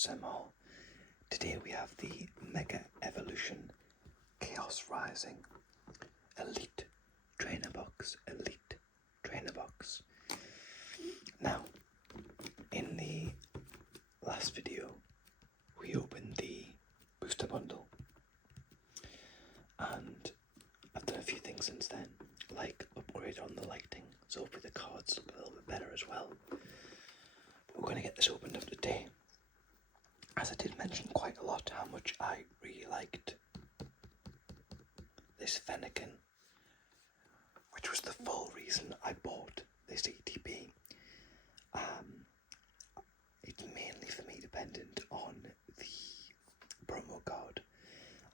ASMR. Today we have the Mega Evolution Chaosrising Elite Trainer Box. Now, in the last video, we opened the booster bundle, and I've done a few things since then, like upgrade on the lighting, so hopefully the cards look a little bit better as well. But we're going to get this opened up today, as I did mention quite a lot how much I really liked this Fennekin, which was the full reason I bought this ETB. It's mainly for me dependent on the promo card.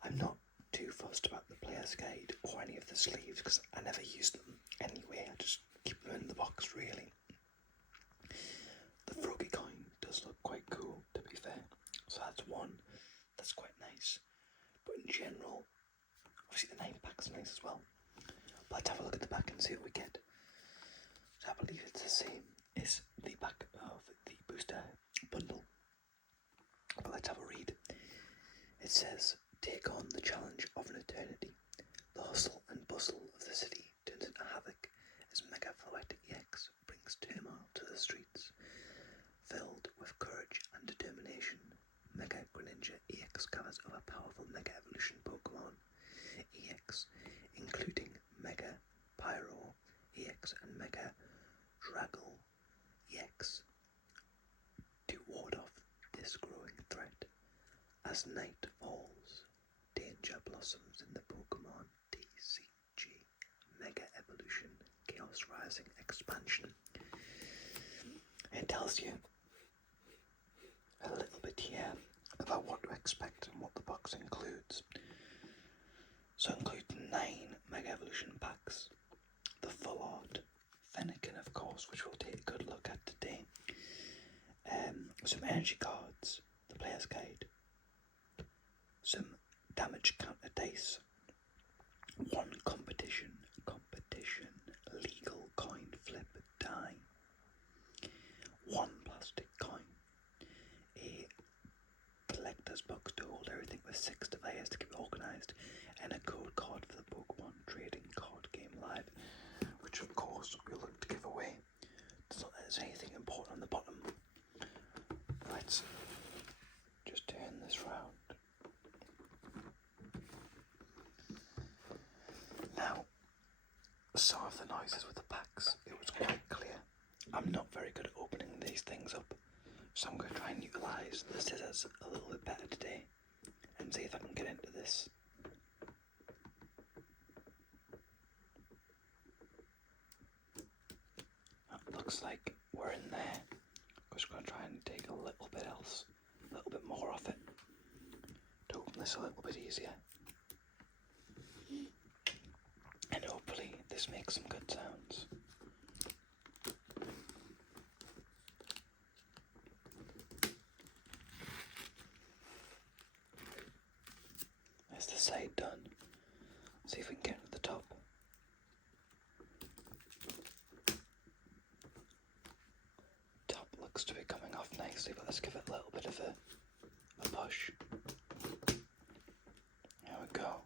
I'm not too fussed about the player's guide or any of the sleeves because I never use them anyway. I just keep them in the box really. The Froggy coin does look quite cool, to be fair, so that's one. That's quite nice. But in general, obviously the 9-pack's nice as well. But let's have a look at the back and see what we get. So I believe it's the same as the back of the booster bundle. But let's have a read. It says, take on the challenge of an eternity. The hustle and bustle of the city turns into havoc as Mega Floette EX brings turmoil to the streets. Filled with courage and determination, Mega Greninja EX covers of a powerful Mega Evolution Pokemon EX, including Mega Pyro EX and Mega Draggle EX, to ward off this growing threat. As night falls, danger blossoms in the Pokemon TCG Mega Evolution Chaosrising expansion. It tells you a little bit here about what to expect and what the box includes. So it includes 9 Mega Evolution packs, the full art Fennekin of course, which we'll take a good look at today, some energy cards, the player's guide, some damage counter dice, one competition legal coin flip die, one plastic coin, a collector's box to hold everything with 6 devices to keep it organised, and a code card for the Pokemon trading card game live, which of course we'll look to give away. Doesn't look like there's anything important on the bottom. Let's just turn this round. Now, some of the noises with the packs, it was quite clear. I'm not very good at opening these things up, so I'm going to try and utilise the scissors a little bit better today and see if I can get into this. That looks like we're in there. I'm just going to try and take a little bit more off it to open this a little bit easier. And hopefully this makes some good sounds. There's the side done. Let's see if we can get to the top. Top looks to be coming off nicely, but let's give it a little bit of a push. There we go.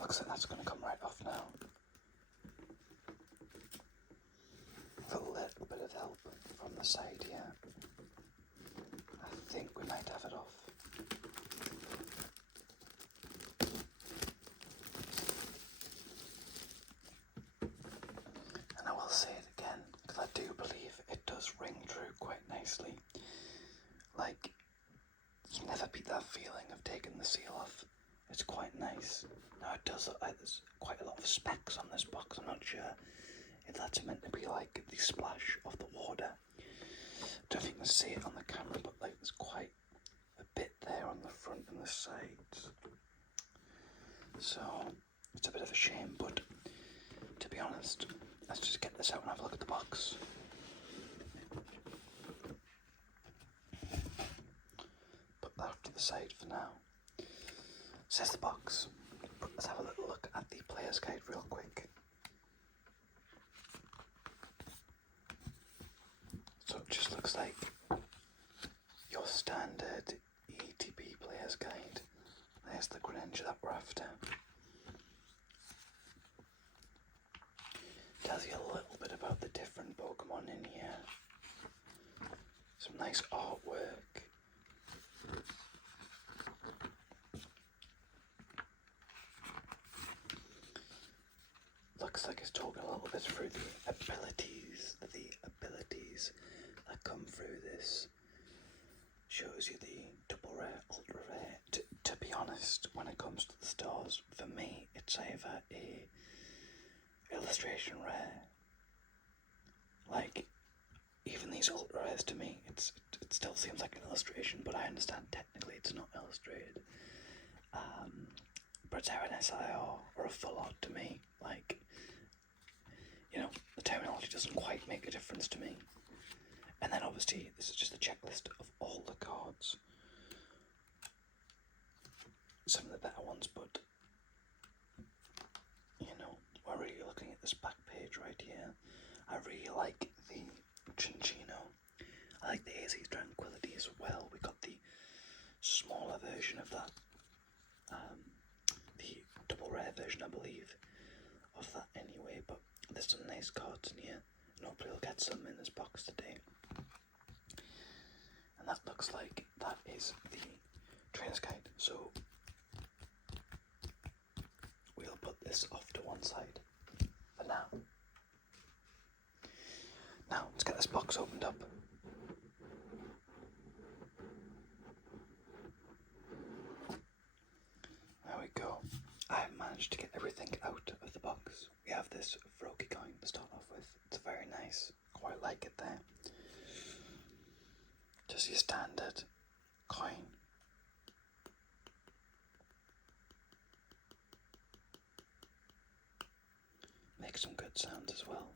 Looks like that's going to come right off now. With a little bit of help from the side here, I think we might have it off. And I will say it again, because I do believe it does ring true quite nicely. Like, you never beat that feeling of taking the seal off. It's quite nice. Now it does look like there's quite a lot of specs on this box. I'm not sure if that's meant to be like the splash of the water. I don't think you can see it on the camera, but like there's quite a bit there on the front and the sides. So it's a bit of a shame, but to be honest, let's just get this out and have a look at the box. Put that to the side for now. Says the box. But let's have a little look at the player's guide real quick. looks like your standard ETB player's guide. There's the Greninja that we're after. Tells you a little bit about the different Pokemon in here. Some nice artwork. Looks like it's talking a little bit through the abilities that come through this. Shows you the double rare, ultra rare. To be honest, when it comes to the stars, for me, it's either a illustration rare. Like, even these ultra rares to me, it still seems like an illustration, but I understand technically it's not illustrated. But it's either an SIR or a full art to me. Like, you know, the terminology doesn't quite make a difference to me. And then obviously, this is just a checklist of all the cards. Some of the better ones, but, you know, we're really looking at this back page right here. I really like the Chinchino. I like the Hazy Tranquility as well. We got the smaller version of that. The double rare version, I believe, of that anyway, but there's some nice cards in here, and hopefully we'll get some in this box today. And that looks like that is the trainer's guide, so we'll put this off to one side for now. Now, let's get this box opened up. There we go. I have managed to get everything out of the box. We have this Froakie coin to start off with. It's very nice. Quite like it there. Just your standard coin. Makes some good sounds as well.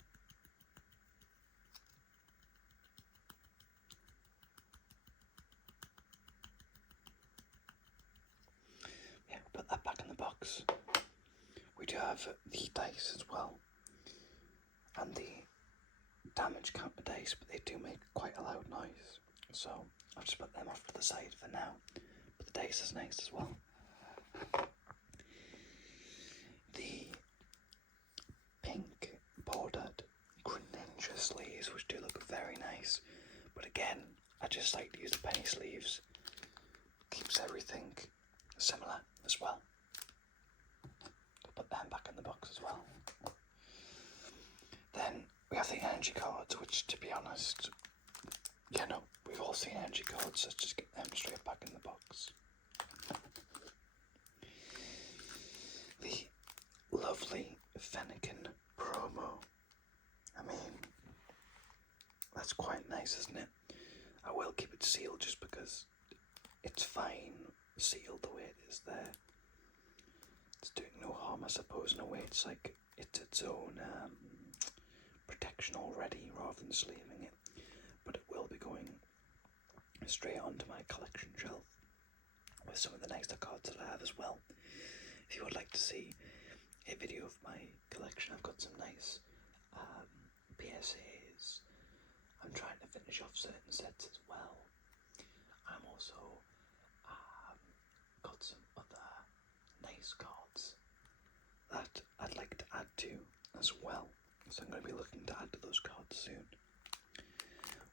Yeah, put that back in the box. We do have the dice as well, and the damage counter dice, but they do make quite a loud noise, so I'll just put them off to the side for now. But the dice is nice as well. The pink bordered Greninja sleeves, which do look very nice, but again, I just like to use the penny sleeves. Keeps everything similar as well. Put them back in the box as well. Then we have the energy cards, which, to be honest, you know, we've all seen energy cards, let's just get them straight back in the box. The lovely Fennekin promo. I mean, that's quite nice, isn't it? I will keep it sealed just because it's fine sealed the way it is there. It's doing no harm, I suppose, in a way. It's like it's its own protection already rather than sleeving it. But it will be going straight onto my collection shelf with some of the nicer cards that I have as well. If you would like to see a video of my collection, I've got some nice PSAs. I'm trying to finish off certain sets as well. I'm also got some other nice cards that I'd like to add to as well. So I'm going to be looking to add to those cards soon.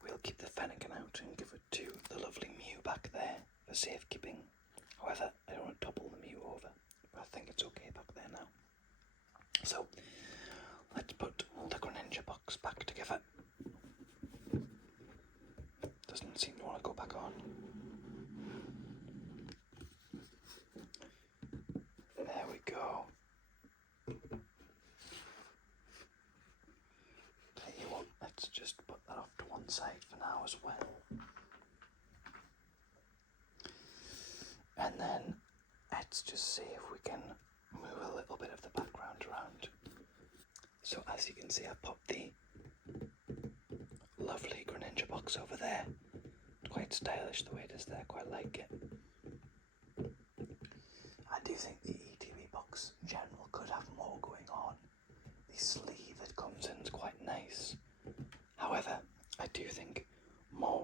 We'll keep the Fennekin out and give it to the lovely Mew back there for safekeeping. However, I don't want to topple the Mew over, but I think it's okay back there now. So, let's put the Greninja box back together. Doesn't seem to want to go back on. There we go. Tell you what, let's just put that off to one side for now as well. And then let's just see if we can move a little bit of the background around. So as you can see, I popped the lovely Greninja box over there. Quite stylish the way it is there, quite like it. I do think the ETB box in general could have more going on. The sleeve it comes in is quite nice. However, I do think more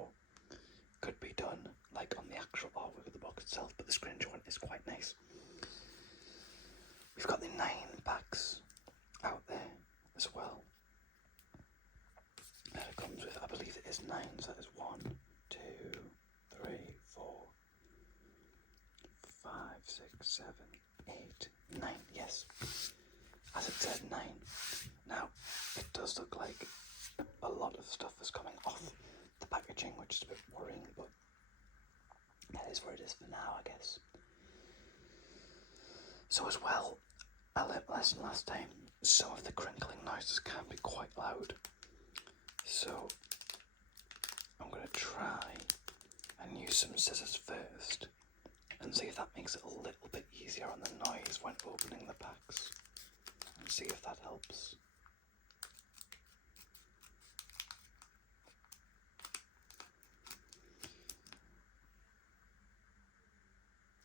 nines. That is 1, 2, 3, 4, 5, 6, 7, 8, 9. Yes, as it said, 9. Now, it does look like a lot of stuff is coming off the packaging, which is a bit worrying, but that is where it is for now, I guess. So as well, I learned a lesson last time, some of the crinkling noises can be quite loud. So I'm going to try and use some scissors first and see if that makes it a little bit easier on the noise when opening the packs, and see if that helps.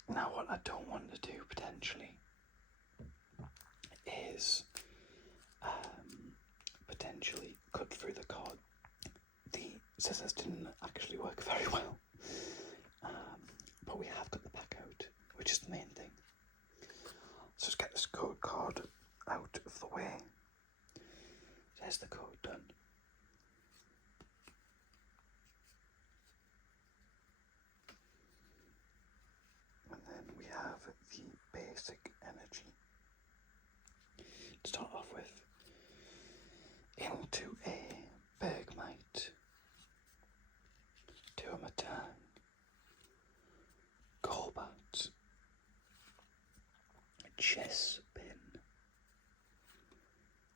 Now what I don't want to do potentially is potentially cut through the card. The scissors didn't actually work very well, but we have got the pack out, which is the main thing. Let's just get this code card out of the way. There's the code done. And then we have the basic energy. To start off with, into a Bergmite, to a Matang, Golbat, Chespin,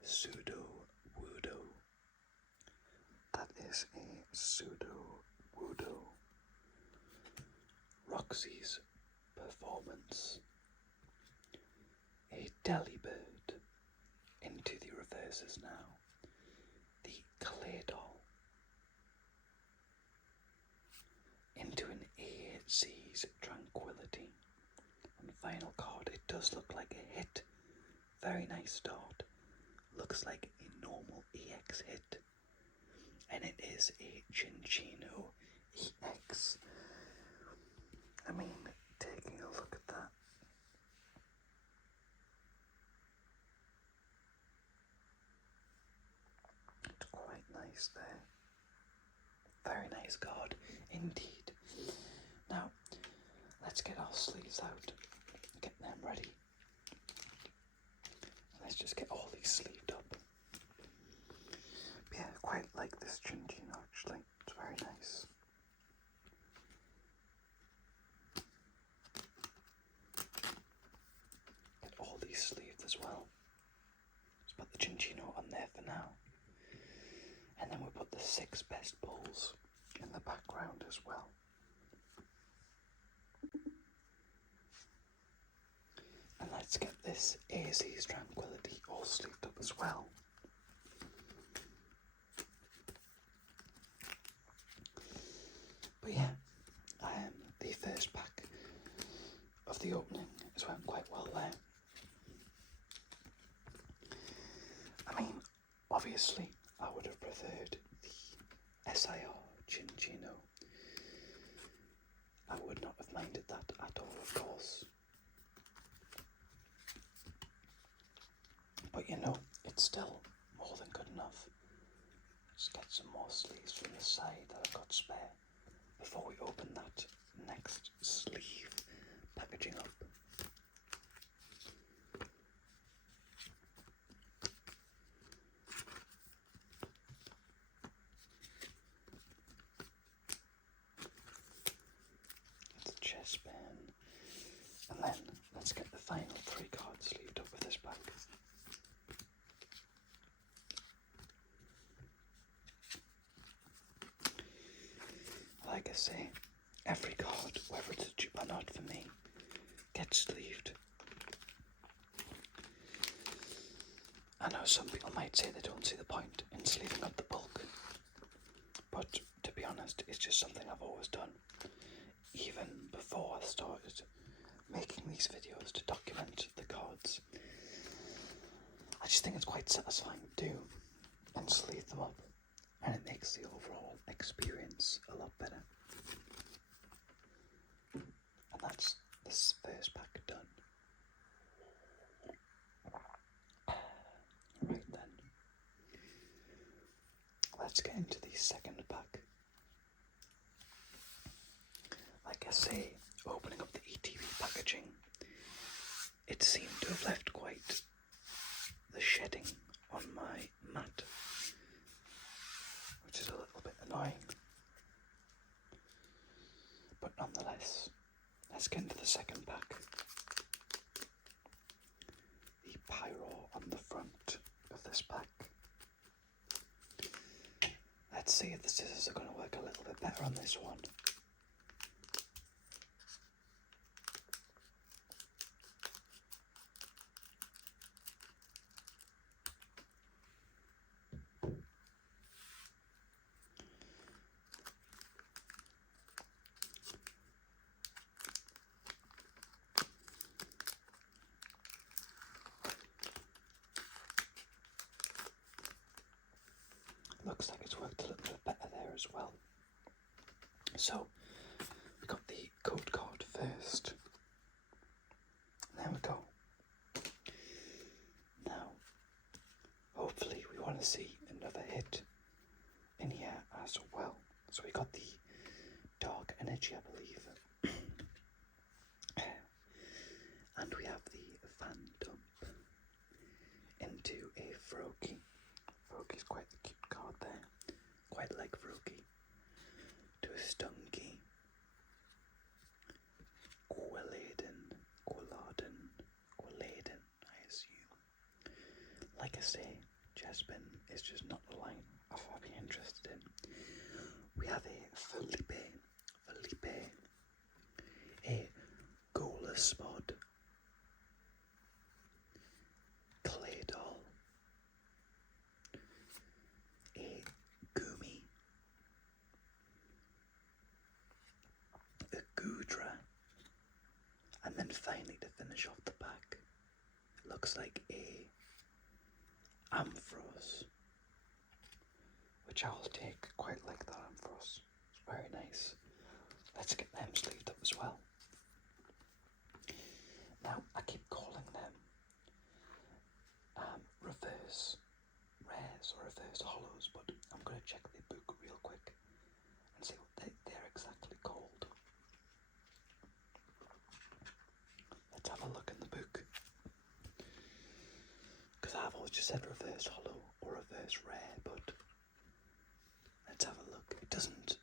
Pseudo Wudo. That is a Pseudo Wudo. Roxy's Performance, a Delibird. Into the reverses now, the Claydol. Into an AZ's Tranquility. And final card, it does look like a hit. Very nice start. Looks like a normal EX hit. And it is a Chinchino EX. I mean, taking a look at that. It's quite nice there. Very nice card indeed. Now, let's get our sleeves out, get them ready. Let's just get all these sleeved up. But yeah, quite like this Chinchino actually. It's very nice. Get all these sleeved as well. Let's put the Chinchino on there for now. And then we'll put the 6 best pulls in the background as well. And let's get this AZ's Tranquility all sleeved up as well. But yeah, the first pack of the opening has went quite well there. I mean, obviously, I would have preferred the SIR Chinchino. I would not have minded that at all, of course. But you know, it's still more than good enough. Let's get some more sleeves from the side that I've got spare before we open that next sleeve packaging up. It's a chest pen. And then let's get the final 3 cards sleeved up with this pack. Like I say, every card, whether it's a dupe or not for me, gets sleeved. I know some people might say they don't see the point in sleeving up the bulk, but to be honest, it's just something I've always done. Even before I started making these videos to document the cards, I just think it's quite satisfying to do and sleeve them up, and it makes the overall experience a lot better. And that's this first pack done. Right then, let's get into the second pack say, opening up the ETB packaging, it seemed to have left quite the shedding on my mat, which is a little bit annoying. But nonetheless, let's get into the second pack. The pyro on the front of this pack. Let's see if the scissors are going to work a little bit better on this one. Looks like it's worked a little bit better there as well. So, we got the code card first. There we go. Now, hopefully we want to see another hit in here as well. So we got the Dark Energy, I believe. And we have the Fan Dump into a Froakie. Froakie's quite the cute card there. Quite like Froakie. To a Stunky. Quilladin, I assume. Like I say, Chespin is just not the line I'd be interested in. We have a Felipe, a Golespod, Claydol, a Goomy, a Goodra, and then finally to finish off the pack, it looks like a Ampharos, which I'll take. Quite like that Ampharos. It's very nice. Let's get them sleeved up as well. Now, I keep calling them reverse rares or reverse hollows, but I'm going to check the book real quick and see what they're exactly called. Let's have a look in the book, because I've always just said reverse hollow or reverse rare, but let's have a look. It doesn't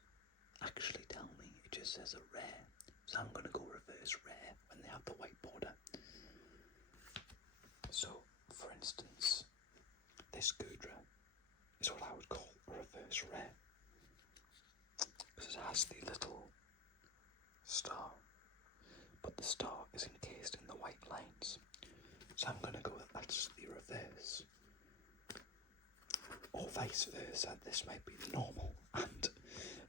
actually tell me, it just says a rare, so I'm going to go reverse rare when they have the white border. So, for instance, this Goodra is what I would call a reverse rare, because it has the little star, but the star is encased in the white lines, so I'm going to go with that's the reverse, or vice versa. This might be the normal and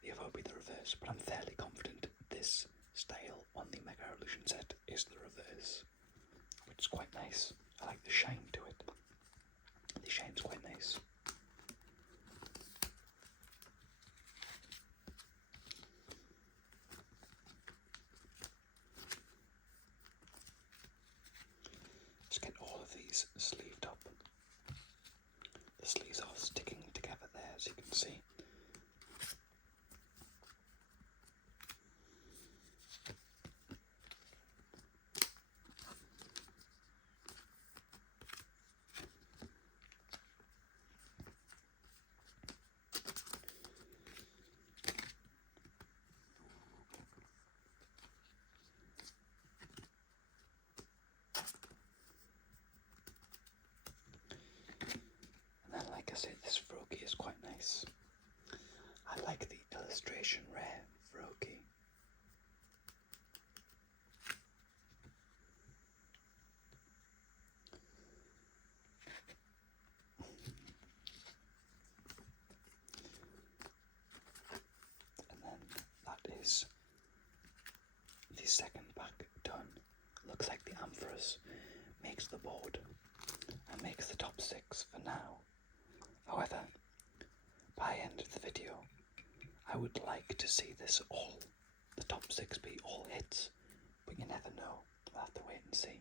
the other will be the reverse, but I'm fairly confident this style on the Mega Evolution set is the reverse, which is quite nice. I like the shine to it. The shine's quite nice. Let's get all of these sleeved up. The sleeves are sticking together there, as you can see. Like I said, this Froakie is quite nice. I like the illustration rare Froakie. And then that is the second pack done. Looks like the Ampharos makes the board and makes the top 6 for now. However, by end of the video, I would like to see this all, the top 6 be all hits, but you never know. We'll have to wait and see.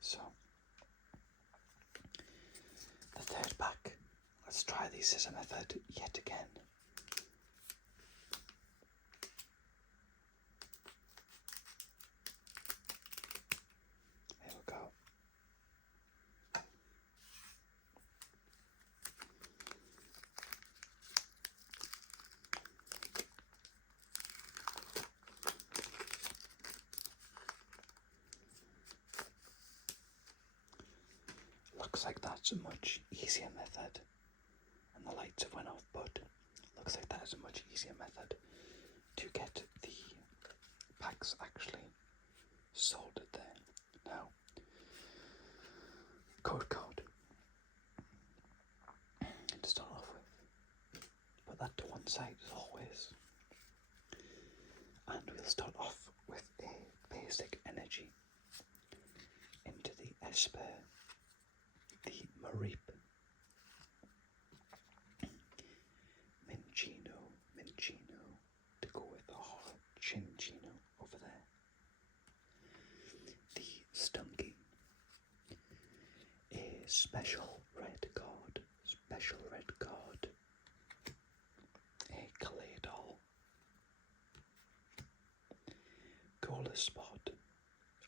So, the third Let's try the scissor method yet again. There we go. Looks like that's a much easier method. And the lights have went off, but looks like that is a much easier method to get the packs actually sorted there. Now, code card to start off with. Put that to one side as always. And we'll start off with a basic energy into the Esper, the Mareep, Minchino, to go with our Chinchino over there. The Stunky, a special red card, a Kaledol, Gola Spot.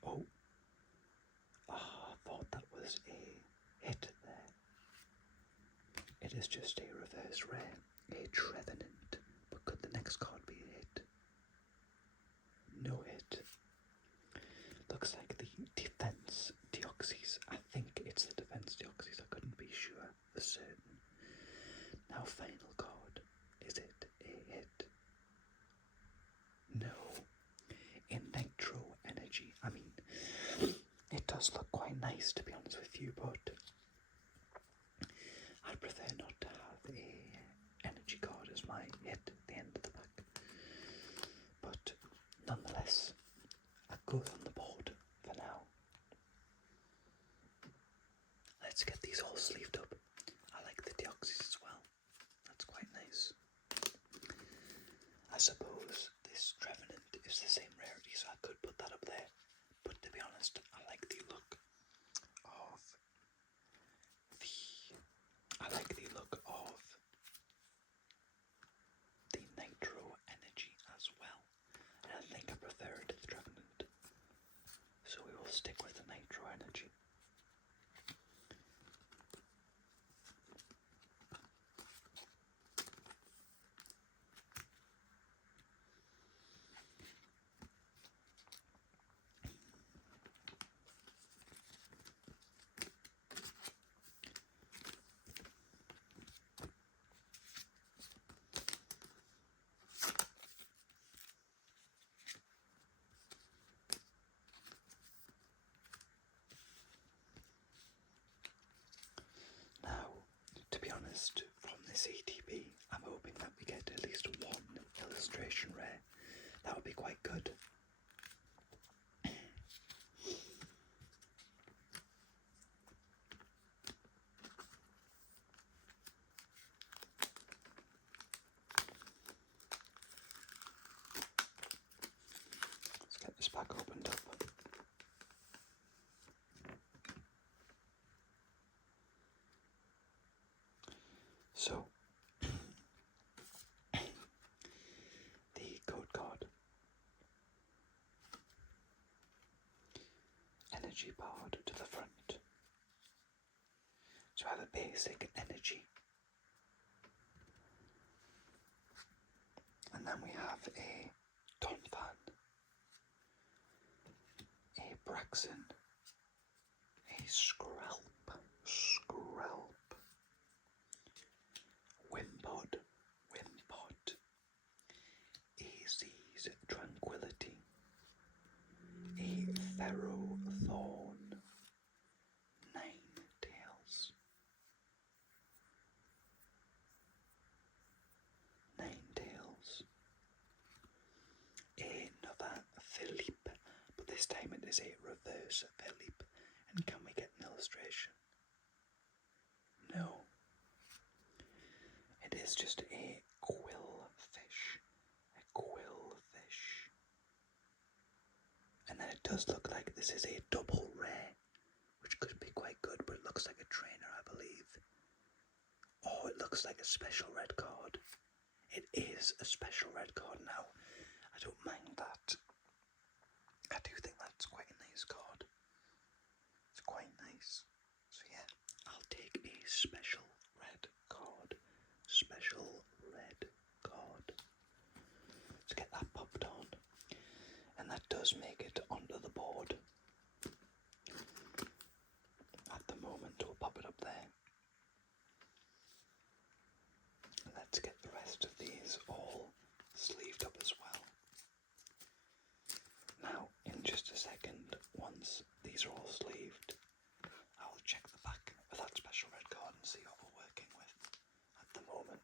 Oh, I thought that was a hit there. It is just a reverse rare, a Trevenant, but could the next card be a hit? No hit. Looks like the Defense Deoxys. I think it's the Defense Deoxys, I couldn't be sure for certain. Now final card, is it a hit? No. In Nitro Energy, I mean, it does look quite nice to be honest with you, but I'd prefer not to have a energy card as my hit at the end of the pack. But nonetheless, a good on the board for now. Let's get these all sleeved up. I like the Deoxys as well. That's quite nice. I suppose this Trevenant is the same rarity, so I could put that up there. But to be honest, I like the look of the Nitro Energy as well. And I think I prefer it to the Trevenant. So we will stick with the Nitro Energy. From this ETB, I'm hoping that we get at least one illustration rare. That would be quite good. Let's get this pack opened up. So, the code card, energy powered to the front. So I have a basic energy, and then we have a Donphan, a Braxton, a Skrelp, Wimpod, Easy's Tranquility, a Ferrothorn, Ninetales, another Philippe, but this time it is a reverse Philippe. And can we get an illustration? No. It is just a quillfish. And then it does look like this is a double rare, which could be quite good, but it looks like a trainer, I believe. Oh, it looks like a special red card. It is a special red card now. I don't mind that. I do think that's quite a nice card. It's quite nice. So yeah, I'll take a special red card. Special red card. Let's get that popped on. And that does make it onto the board. At the moment, we'll pop it up there. And let's get the rest of these all sleeved up as well. Now, in just a second, once these are all sleeved, I will check the back of that special red card and see what we're working with at the moment.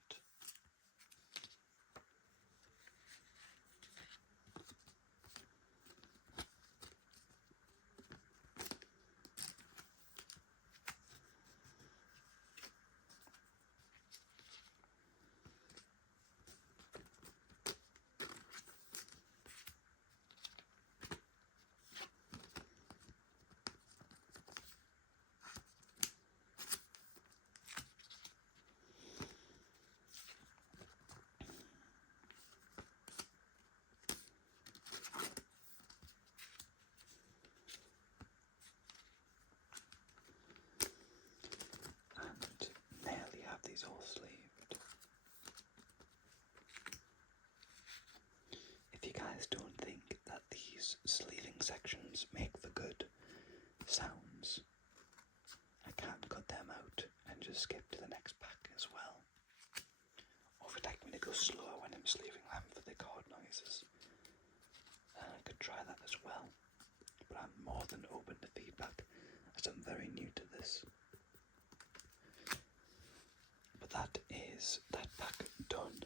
These all sleeved. If you guys don't think that these sleeving sections make for good sounds, I can cut them out and just skip to the next pack as well. Or if you'd like me to go slower when I'm sleeving them for the card noises, then I could try that as well. But I'm more than open to feedback as I'm very new to this. But that is that pack done.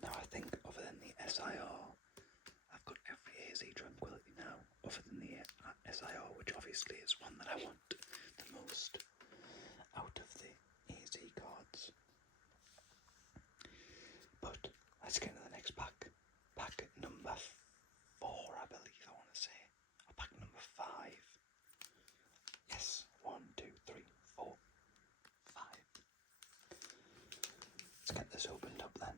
Now I think other than the SIR, I've got every AZ Tranquility now, other than the SIR, which obviously is one that I want the most out of the AZ cards. But let's get into the next pack. Pack number 4, I believe I want to say. Or pack number 5. Yes, 1, 2, 3, 4, 5. Let's get this opened up then.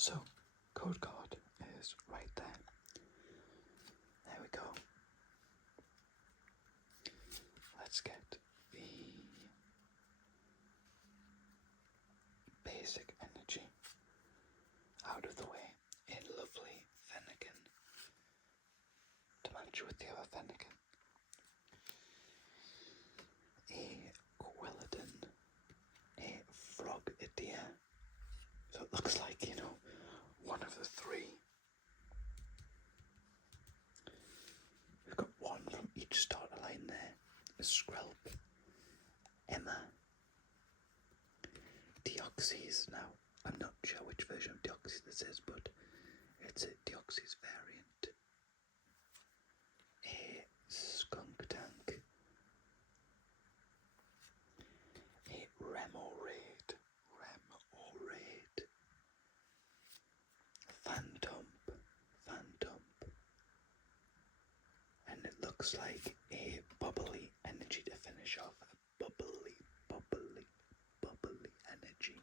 So, code card is right there. There we go. Let's get the basic energy out of the way. A lovely Fennekin to match with the other Fennekin. A Quilladin. A Frogadier. So it looks like, one of the 3. We've got one from each starter line there. A Skrelp, Emma, Deoxys. Now, I'm not sure which version of Deoxys this is, but it's a Deoxys variant. A Skunktank, a Remoraid, Phantom, and it looks like a bubbly energy to finish off. A bubbly energy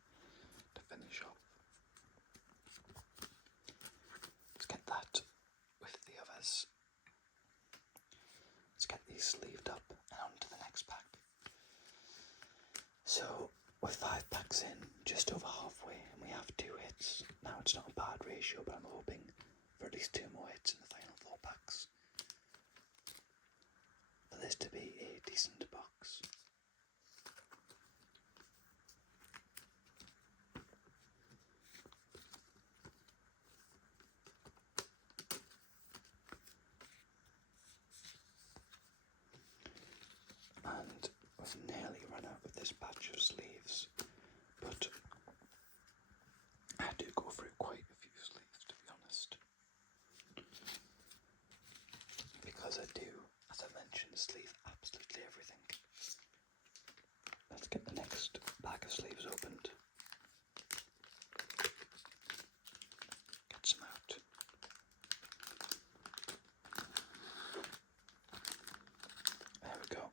to finish off. Let's get that with the others. Let's get these sleeved up and on to the next pack. So, with 5 packs in, just over halfway, and we have 2 hits. Now it's not a bad ratio, but I'm hoping for at least 2 more hits in the final 4 packs. For this to be a decent box. And we've nearly run out of this batch of sleeves, but I do go through quite a few sleeves. gotta do, as I mentioned, sleeve absolutely everything. Let's get the next bag of sleeves opened. Get some out. There we go.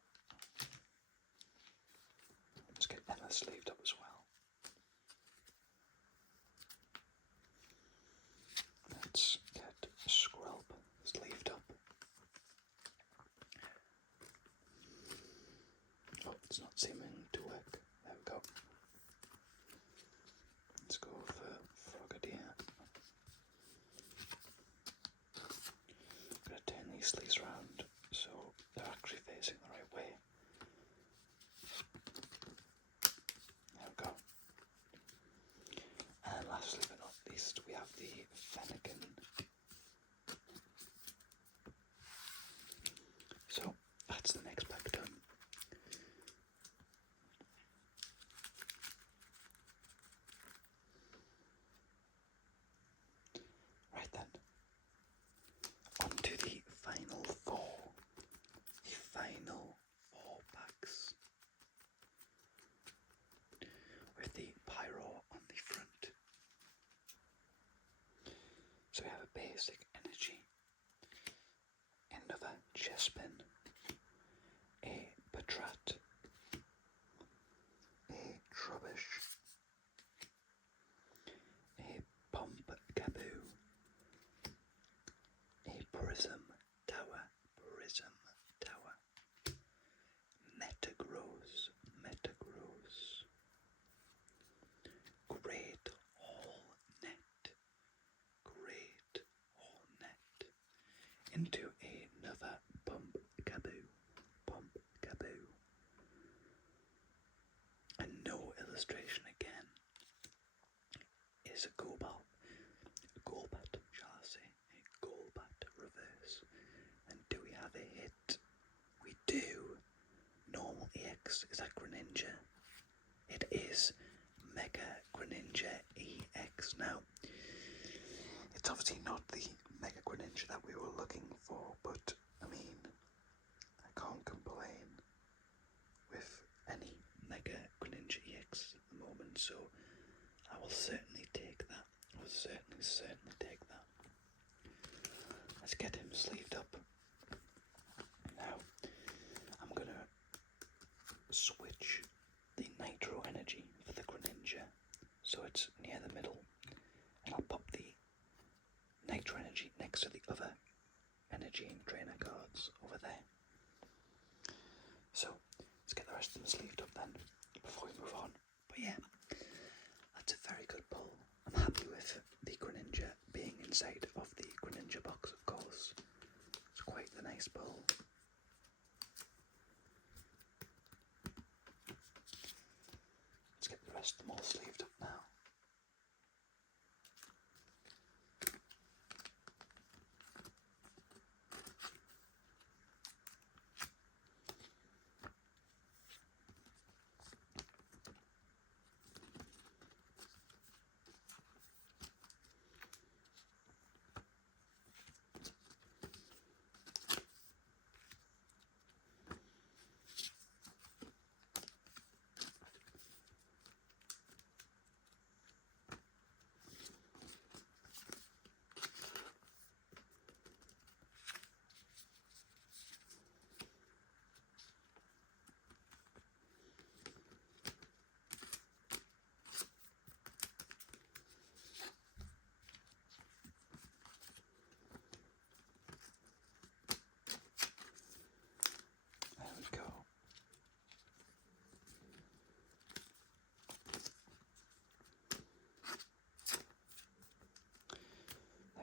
Let's get Emma sleeved up as well. Let's get Scrub sleeved up. Oh, it's not seeming to work. There we go. Let's go for Frogadier. I'm going to turn these sleeves around so they're actually facing the right way. There we go. And lastly but not least, we have the Fennekin. So that's the next pack done. Right then, on to the final four. The final four packs. With the Pyro on the front. So we have a basic energy, another Chespin, a Patrat, a Trubbish, a Pumpkaboo, a Prism Tower, Metagross, Great Hornet, into another Pumpkaboo, and no illustration again. Is a Golbat, shall I say, a Golbat reverse. And do we have a hit? We do. Normal EX, is that Greninja? It is Mega Greninja EX. Now, it's obviously not the Mega Greninja that we were looking for, but I mean, I can't complain with any Mega Greninja EX at the moment, so I will certainly take that. I will certainly take that. Let's get him sleeved up. Now, I'm gonna switch the Nitro Energy for the Greninja, so it's near the middle, and I'll pop the Nitro Energy next to the other Energy and Trainer cards over there. So, let's get the rest of them sleeved up then, before we move on. But yeah, that's a very good pull. I'm happy with the Greninja being inside of the Greninja box, of course. It's quite a nice pull. Let's get the rest of them all sleeved up now.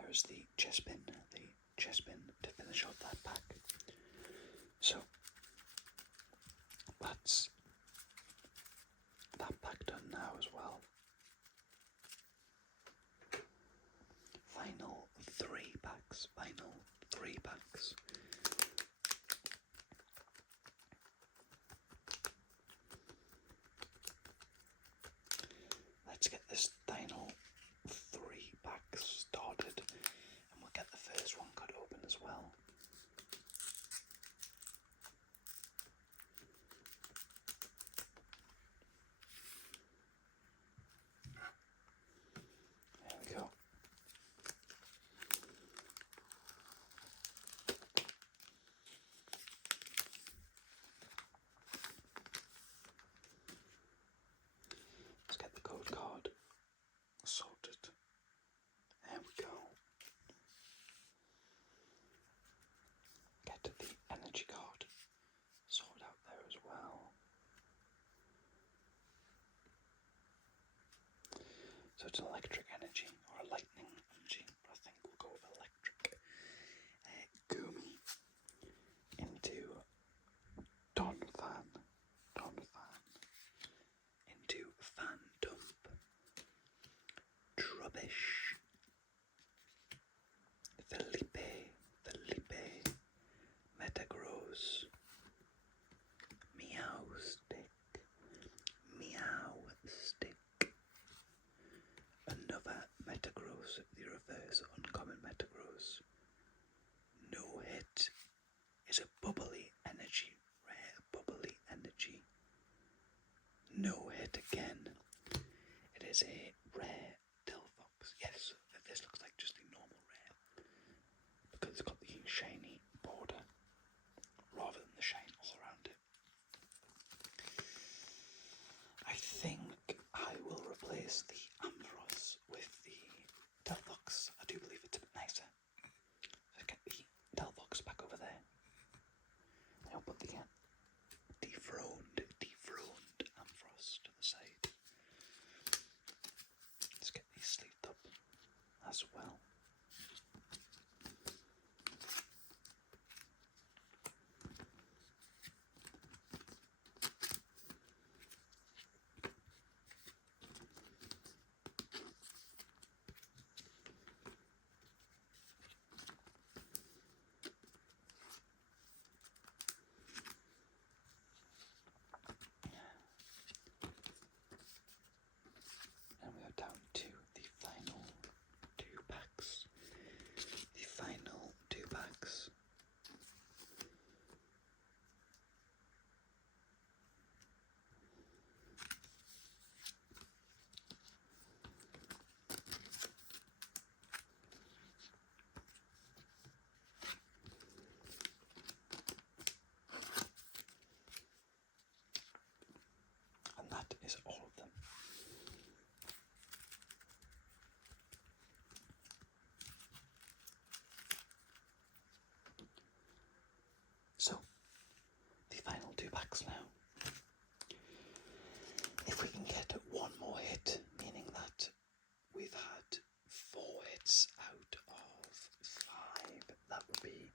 There's the Chespin to finish off that pack. So that's that pack done now as well. Final three packs. Let's get this final 3 packs started, and we'll get the first one cut open as well. it's electric energy or lightning energy, but I think we'll go with electric. Goomy into Donphan into Phantump, Trubbish, Felipe, Metagross, Meowstick, another Metagross, the reverse uncommon Metagross. No hit is a bubbly energy, rare bubbly energy. No hit again. It is a rare Delphox. Yes, this looks like just the normal rare because it's got the shiny border rather than the shine all around it. I think I will replace the Ampharos with the Delphox. I do believe it's a bit nicer. Let's get the Delphox back over there. I'll put the dethroned Ampharos to the side. Let's get these sleeved up as well. And we are down to the final two packs. And that is all of them. So, the final two packs now. If we can get one more hit, meaning that we've had 4 hits out of 5, that would be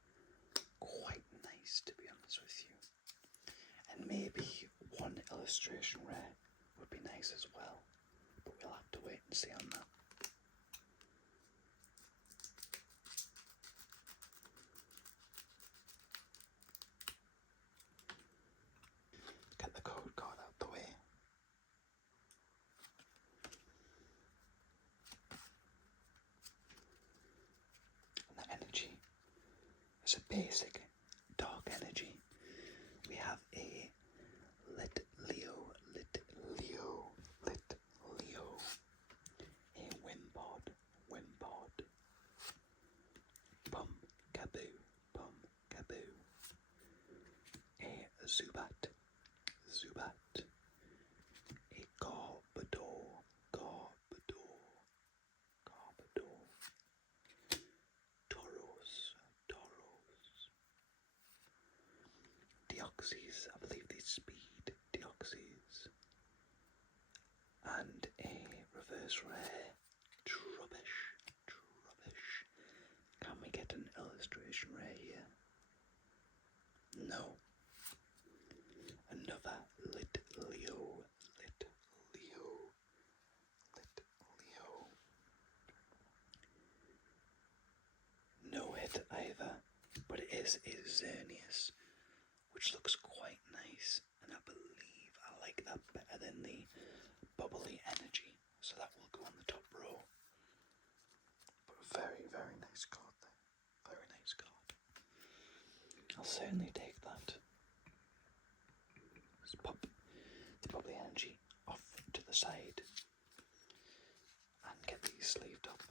quite nice, to be honest with you. And maybe one illustration rare would be nice as well, but we'll have to wait and see on that. Get the code card out the way. And the energy is a basic dark energy. We have a Lit Leo, a Wimpod, Bum Kaboo, a Zubat, a Garbodor, Tauros, Deoxys, I believe these speed Deoxys, and a reverse rare Trubbish. Can we get an illustration rare here? No. Another Lit Leo. No hit either, but it is a Xerneas, which looks quite nice, and I believe I like that better than the bubbly energy, so that will go on the top row. But a very, very nice card there. Very nice card. I'll certainly take that. Let's pop the bubbly energy off to the side and get these sleeved up.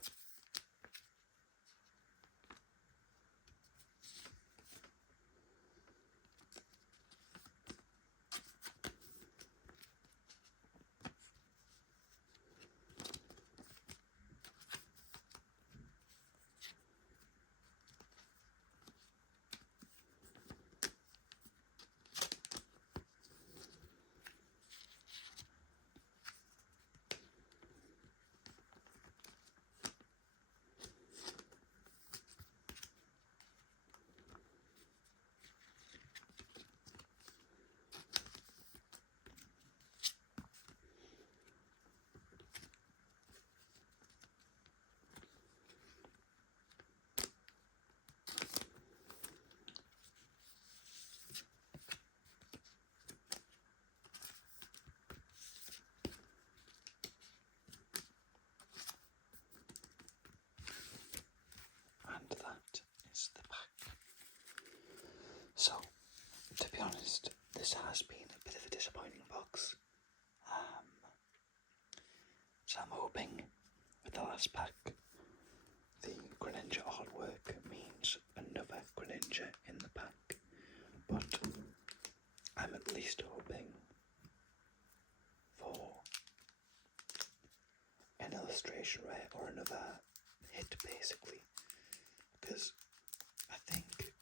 honest, this has been a bit of a disappointing box. So I'm hoping with the last pack, the Greninja artwork means another Greninja in the pack. But I'm at least hoping for an illustration rare or another hit, basically. Because I think,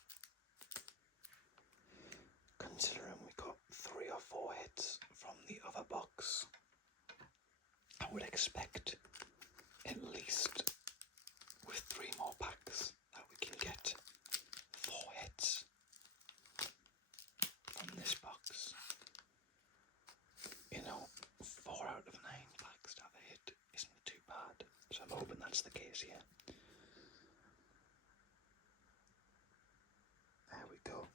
considering we got 3 or 4 hits from the other box, I would expect at least with 3 more packs that we can get 4 hits from this box. 4 out of 9 packs to have a hit isn't too bad, so I'm hoping that's the case here. There we go.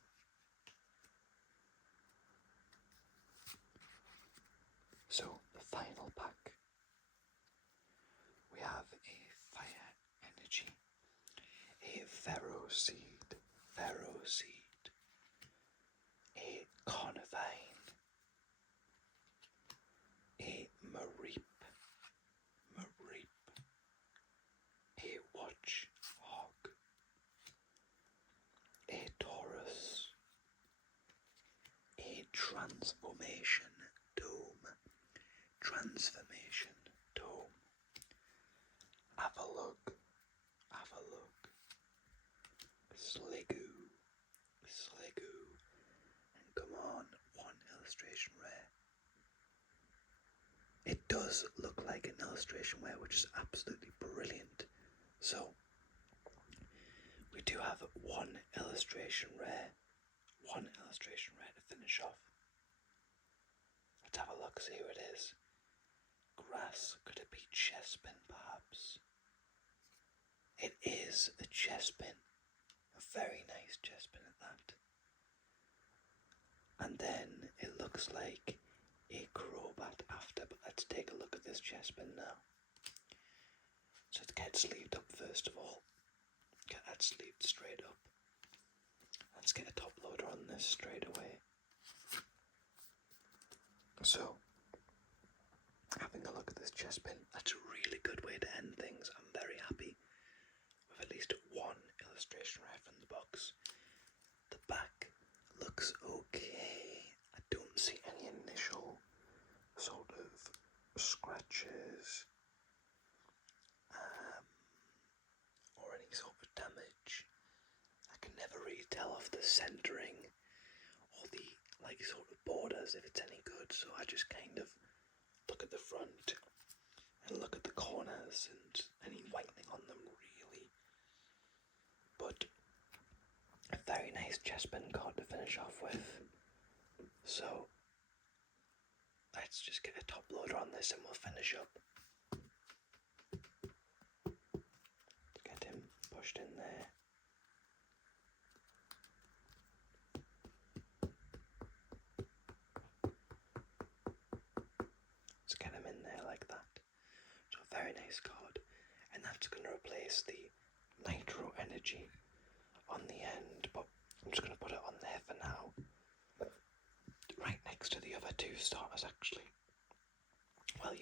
So, the final pack. We have a Fire Energy, a Ferroseed, a Carnivine, a Mareep, a Watchhog, a Taurus, a Transformation Dome, have a look, Sliggoo, and come on, 1 illustration rare. It does look like an illustration rare, which is absolutely brilliant. So, we do have 1 illustration rare to finish off. Let's have a look, see who it is. Grass, could it be Chespin perhaps? It is a Chespin, a very nice Chespin at that. And then it looks like a Crobat after, but let's take a look at this Chespin now. So let's get it sleeved up first of all. Get that sleeved straight up. Let's get a top loader on this straight away. So, having a look at this Chespin, that's a really good way to end things. I'm very happy with at least 1 illustration rare from the box. The back looks okay. I don't see any initial sort of scratches or any sort of damage. I can never really tell off the centering or the sort of borders if it's any good, so I just kind of look at the front and look at the corners and any whitening on them really. But a very nice Chespin card to finish off with. So let's just get a top loader on this and we'll finish up. Get him pushed in there. Let's get him in there like that. So a very nice card. And that's going to replace the Nitro Energy on the end, but I'm just going to put it on there for now. Right next to the other 2 starters actually. Well,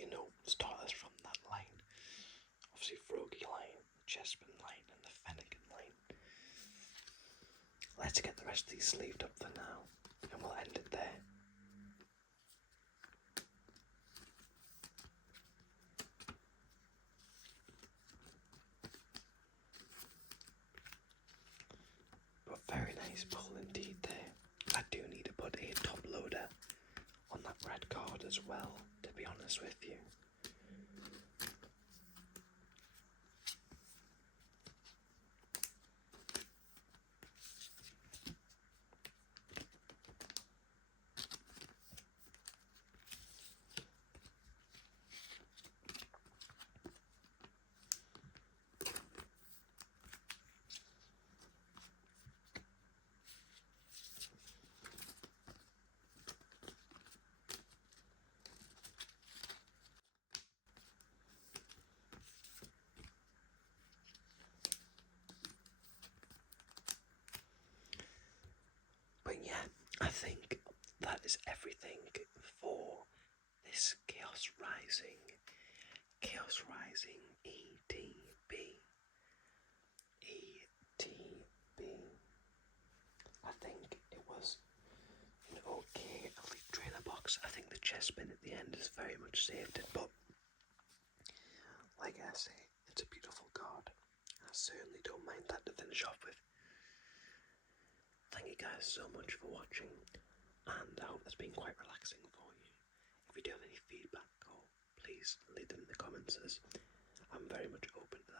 starters from that line. Obviously Froggy line, the Chespin line and the Fennekin line. Let's get the rest of these sleeved up for now and we'll end it there. But very nice pull indeed there. I do need to put a top loader on that red card as well, to be honest with you. I think that is everything for this Chaos Rising ETB. I think it was an okay elite trainer box. I think the chest spin at the end has very much saved it, but like I say, it's a beautiful card. I certainly don't mind that to finish off with. Thank you guys so much for watching, and I hope that's been quite relaxing for you. If you do have any feedback, please leave them in the comments, as I'm very much open to